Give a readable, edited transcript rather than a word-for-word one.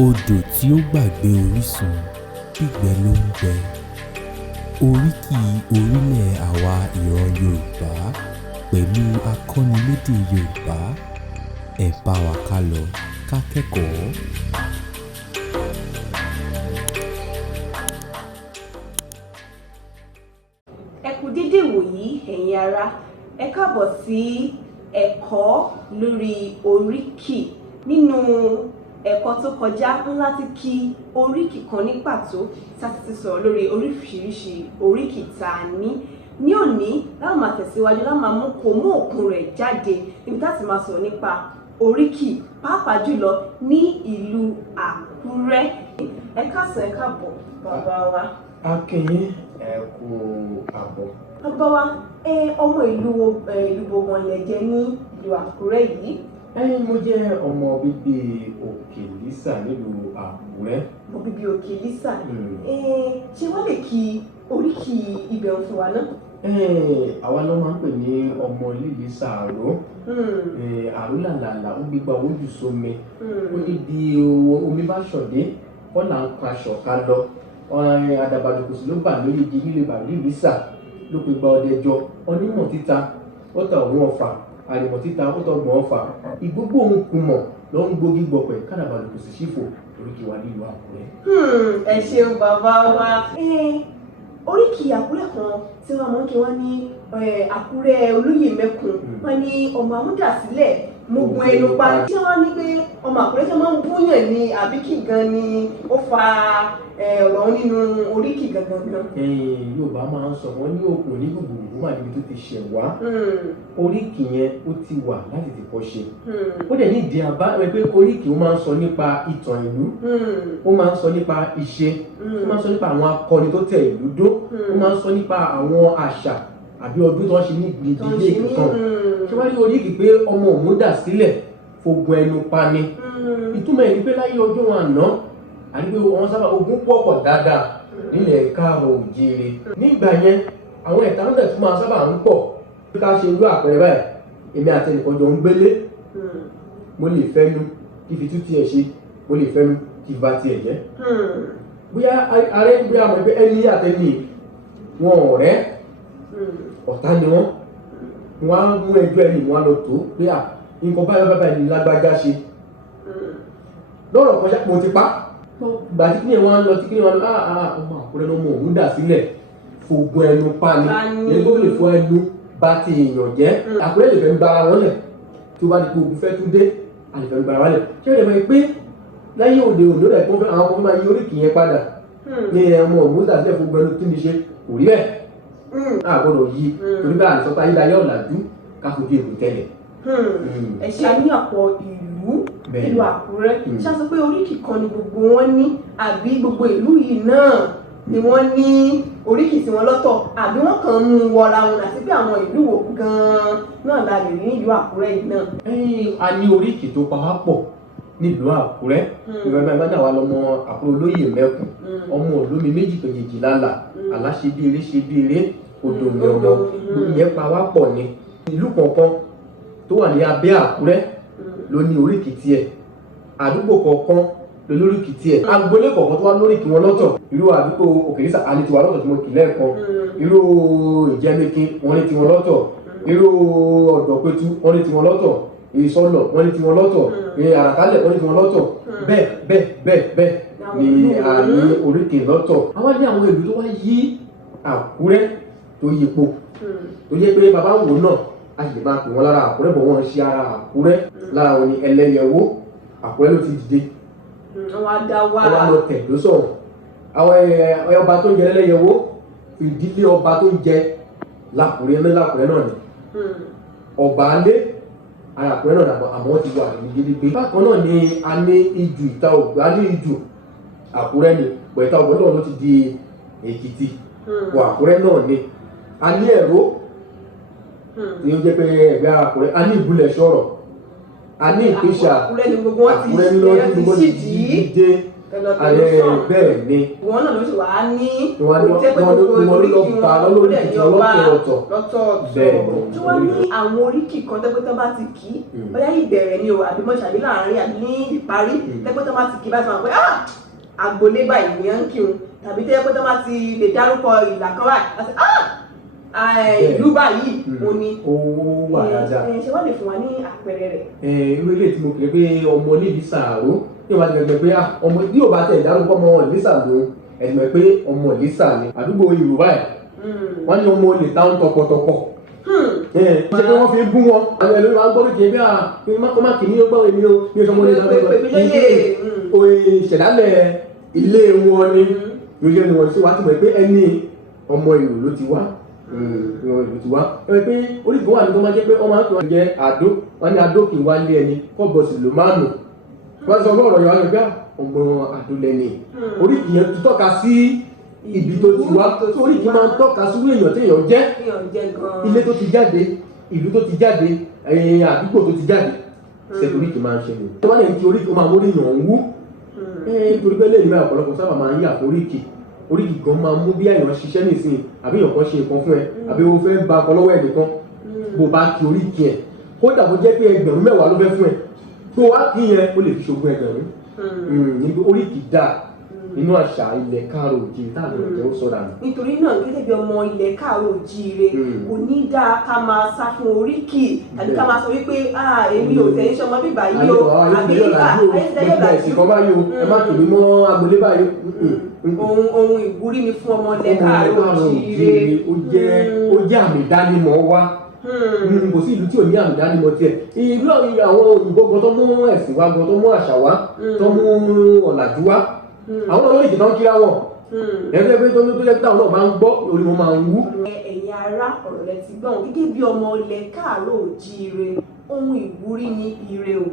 Odò tí ó gbàgbé orísun gbígbẹ ló ń gbẹ. Oríkì orílẹ̀ àwa ìran Yorùbá pẹ̀lú akọ́nilédè Yorùbá. Ẹ bá wa ká lọ ká kẹ́kọ̀ọ́. Ẹ kú dédé wòyí ẹ̀yin ará. Ẹ káàbọ̀ sí ẹ̀kọ́ lórí oríkì. Nínú ẹ̀kọ́ tó kọjá láti kí oríkì kan ní pàtó tí a ti sọ̀rọ̀ lórí oríṣiríṣi oríkì tá a ní. Ní òní láwọn máa tẹ̀síwájú láwọn máa mú kò mú òkun rẹ̀ jáde níbi táti máa sọ̀rọ̀ nípa oríkì pàápàá jùlọ ní ìlú Àkúrẹ́. Ẹ káàsán, ẹ káàbọ̀ bàbá wa. Akínyìn ẹ kú àbọ̀. Bàbá wa, ọmọ ìlú gbogbo lẹ jẹ́ ní ìlú Àkúrẹ́ yìí. Mo jẹ́ ọmọ bíbí Òkèlísà nílùú Àkúrẹ́. Ọmọ bíbí Òkèlísà. Ṣé wọ́n lè kí oríkì ibẹ̀ fún wa náà? Àwa ló máa ń pè ní ọmọ lílì sàárò. Àrò làlàlà ó gbígba ojú sómi. Ó ní bí omi bá ṣọ̀dé wọ́n là ń pa ṣọ̀ká lọ. Àdàbàdùkùsù ló bà lórí igi nílé Bàrílísà ló pe gba ọdẹ jọ. Onímọ̀ títa ó ta òun ọ̀fà, àrìmọ̀ títa ó tọ́ gbọ̀n ọ̀fà. Ìgbógbó òun kù mọ̀ ló ń gbógi gbọ̀pẹ̀ kádàbàdùkùsù sífò oríkì wa nílùú Àkúrẹ́. Ẹ ṣeun bàbá wa. Oríkì Àkúrẹ́ kan tí wọ́n mọ̀ kí wọ́n ní Àkúrẹ́ olóyè mẹ́kun. Wọ́n ní ọmọ amúdàsílẹ̀ mogun ẹnu pa. Ṣé wọ́n ní pé ọmọ Àkúrẹ́ tí wọ́n máa ń búyàn ní àbíkí gan ni ó fa ọ̀rọ̀ nínú oríkì gangan? Yorùbá máa ń sọ wọ́n ní òkun ní gbùgbùgbù wà níbi tó ti ṣẹ̀ wá. Oríkì yẹn ó ti wà láti ti kọ́ ṣe. Ó dẹ̀ ní ìdí àbá pé oríkì ó máa ń sọ nípa ìtàn ìlú, ó máa ń sọ nípa ìṣe, ó máa ń sọ nípa àwọn akọni tó tẹ ìlú dó, ó máa ń sọ nípa àwọn àṣà àbí ọdún tó ń ṣe ní ìdílé kankan. Ṣé wá rí oríkì pé ọmọ òun dà sílẹ̀ fogun ẹnu pa ni? Ìtumọ̀ ẹ̀ ní pé láyé ọjọ́ wọn àná àdúgbò wọn sábà ogun pọ̀pọ̀ dáadáa nílẹ̀ Káàárọ̀-o-jíire. Nígbà yẹn àwọn ẹ̀ka náà tún máa sábà ń pọ̀. Bí ká ṣe irú àpẹẹrẹ báyìí, èmi àti ẹnìkan jọ ń gbélé. Mo lè fẹ́nu kí fi tú tiẹ̀ ṣe, mo lè fẹ́nu kí ba tiẹ̀ jẹ́. Bóyá ààrẹ bóyá mọ̀ pé ẹni àtẹni wọn ọ̀rẹ́ ọ̀tá ni wọ́n. Wọ́n á mú ẹjọ́ ẹni wọn lọ tó pé nǹkan báyọ̀ ní lágbájá ṣe. Lọ́rọ̀ kan ṣá mo ti pa. Ìgbà tí kíni wọn lọ tí kíni wọn lọ ọmọ Àkúrẹ́ ló mọ òun dà sílẹ̀ fogun ẹnu pa ni. Ẹni tó lè fọ ẹnu bá ti èèyàn jẹ́. Àkúrẹ́ lè fẹ́ gbára wọn lẹ̀ tó bá di pé ogun fẹ́ tún dé àlefẹ́ gbára wọn lẹ̀. Ṣé o lè mọ̀ pé láyé òde òní rẹ̀ kó àwọn kan máa yí oríkì yẹn padà ní ọmọ òun dà sílẹ̀ fogun ẹnu tí mi ṣe kò rí bẹ́ẹ̀. Àgbọ̀dọ̀ yí torí bá àlùsọ pé ayédáyé ọ̀làjú káfojú èkó tẹ́lẹ̀. Ẹ ṣe ní ọ̀pọ̀ ìlú Àkúrẹ́. Ṣé a sọ pé oríkì kan ni gbogbo wọn ní àbí gbogbo ìlú yìí náà ni wọ́n ní oríkì tí wọ́n lọ́tọ̀ àbí wọ́n kàn ń mú wọra wọn àti pé àwọn ìlú wo gan-an náà la lè rí ìlú Àkúrẹ́ yìí náà? A ní oríkì tó pa wá pọ̀ nílùú Àkúrẹ́. Ìrọ̀lẹ́ ìbádà wa lọ́mọ Àkúrẹ́ olóyè mẹ́kun, ọmọ olómi méjì péjèèjì lálà, aláṣẹ bí eré ṣe bí eré, odò ní ọmọ. Ìyẹn pa wá pọ̀ ni. Ìlú kọ̀ọ̀kan tó wà ní abẹ́ Àkúrẹ́ ló ní oríkì tiẹ̀. Àdúgbò kọ̀ọ̀kan ló lóríkì tiẹ̀. Agboolé kọ̀ọ̀kan tó wá lóríkì wọn lọ́tọ̀. Irú àdúgbò Òkèlísà àní tiwa lọ́tọ̀ tí mo kì lẹ́ẹ̀kan. Irú Ìjẹ̀mẹ̀kìn wọ́n ní tiwọn lọ́tọ̀. Irú Ọ̀dọ̀pẹ̀tù wọ́n ní tiwọn lọ́tọ̀. Ìsọlọ̀ wọ́n ní tiwọn lọ́tọ̀. Àràkálẹ̀ wọ́n ní tiwọn lọ́tọ̀. Bẹ́ẹ̀ ni a ní oríkì lọ́tọ̀. Àwọn ní àwọn ìlú tó wá yí Àkúrẹ́ tó yípo. Tó yẹ pé bàbá wò náà a sì lè máa pè wọ́n lára Àkúrẹ́ bọ̀ wọ́n ṣe ara Àkúrẹ́. Lára wọn ni Ẹlẹ́yẹwó, Àkúrẹ́ ló ti dìde. Wọ́n wá lọ tẹ̀dó sọ̀rọ̀. Àwọn ọba tó ń jẹ Ẹlẹ́yẹwó ìdílé ọba tó ń jẹ l'Àkúrẹ́ náà ni. Ọba alé ara Àkúrẹ́ náà dàbọ̀ àmọ́ ti wà ní gidigbe. Bákan náà ni a ní Ijù Ìta Ògbó, a ní Ijù Àkúrẹ́ ni, bọ̀ Ìta Ògbó náà ló ti di Èkìtì. Bọ̀ Àkúrẹ́ náà ni. A ní Ẹ̀ró tí ó jẹ́ pé ẹgbẹ́ Àkúrẹ́, a ní Ìbúlẹ̀ Ṣọ̀rọ̀, a ní Ìpèsà, Àkúrẹ́ ni gbogbo wọn ti dé bẹ́ẹ̀ ni wọn náà ló sì wá ní wọ́n lọ bá lóríkì tí lọ́tọ̀ọ̀tọ̀ bẹ́ẹ̀ tí wọ́n ní àwọn oríkì kan tẹ́gbẹ́tẹ́ bá ti kí bóyá ìbẹ̀rẹ̀ ni o àbí mọ́ṣáláṣí láàárín àbí ní ìparí tẹ́gbẹ́tẹ́ bá ti kí báyìí máa pẹ́ àgbólé báyìí ní à ń kírun tàbí tẹ́gbẹ́tẹ́ bá ti lè dárúkọ ìlà kan báyìí ìlú báyìí mo ní owó wà dáadáa ṣe wọ́n lè fún wa ní àpẹẹrẹ rẹ̀. irú ilé tí mo kéré pé ọmọ níbi sàárò ní ìwádìí gbẹgbẹ pé ọmọ bí ò bá tẹ̀ ìdárúkọ ọmọ ìlísà lòun ẹ̀dùnmọ̀ pé ọmọ ìlísà ni àdúgbò Yorùbá ẹ̀ wọ́n ní ọmọ olè táwọn tọkọtọkọ ṣe pé wọ́n fi bú wọn àwọn ẹlòmíràn máa ń gbọ́ lókè bí má kì í ní ọgbọ́n èmi o ní oṣù ọmọdé náà ìṣẹ̀dálẹ̀ ilé wọn ni yóò ní wọn sí wàá ti mọ̀ pé ẹni ọmọ ìlú ló ti wá ìlú ti wá ẹ pé oríṣi kan wà ní tó máa jẹ́ pé ọmọ àti wọn jẹ́ àdó wọn ní àdó kì í wá lé ẹni kọ́ bọ̀sì ló máa nù wọ́n sọ fún ọ̀rọ̀ yọ̀ wọ́n gbé ọmọ àdó lẹ́ni oríṣi yẹn ti tọ́ka sí ibi tó ti wá oríṣi máa ń tọ́ka sí èèyàn tí èèyàn jẹ́ ilé tó ti jáde ìlú tó ti jáde àdúgbò tó ti jáde ṣètò oríṣi máa ń ṣe nìyẹn tó bá lè ti oríṣi ó máa mórí yàn ń wú nítorí pé lẹ́yìn náà ọ̀pọ̀lọpọ̀ sábà máa ń yà fún oríkì gan máa mú bí èèyàn ṣiṣẹ́ nìsín àbí èèyàn kan ṣe nǹkan fún ẹ àbí o fẹ́ gba ọkọ lọ́wọ́ ẹnìkan bó bá kí oríkì ẹ̀ kódà bó jẹ́ pé ẹgbẹ̀rún mẹ́wàá ló fẹ́ fún ẹ tó wá kí yẹn ó lè fi ṣogún ẹgbẹ̀rún níbi oríkì dáa nínú àṣà ilẹ̀ káàró òjìrì táàbí ọ̀jẹ̀ ó sọ̀rọ̀ àná. nítorí náà gẹ́gẹ́ bí ọmọ ilẹ̀ káàró òjìrì kò ní dáa ká máa sá fún oríkì tàbí ká máa sọ wípé èmi ò tẹ̀ ń ṣọmọ bíbá yìí o àbí ayélujára ẹ̀sìn kan báyìí o ẹ má tòmí mọ́ agbolé báyìí. ohun ìwúrí ni fún ọmọ ilẹ̀ káàró òjìrì ó jẹ́ àmì ìdánimọ̀ wa kò sí ìlú tí ò ní àmì ìdánimọ̀ tiẹ̀ ìlú àwọn òyìnbó gan tó mú ẹ̀sìn wa gan tó mú àṣà wa tó mú ọ̀làjú wa àwọn olórí ìjìnà ń kíra wọn ẹgbẹ́ pé tó jẹ́ táwọn náà máa ń gbọ́ orí wọn máa ń wú. ẹ̀yin ará ọ̀rọ̀ rẹ ti gbọ́n gẹ́gẹ́ bí ọmọ ilẹ̀ káàró òjìrè ohun ìwúrí ni ire o.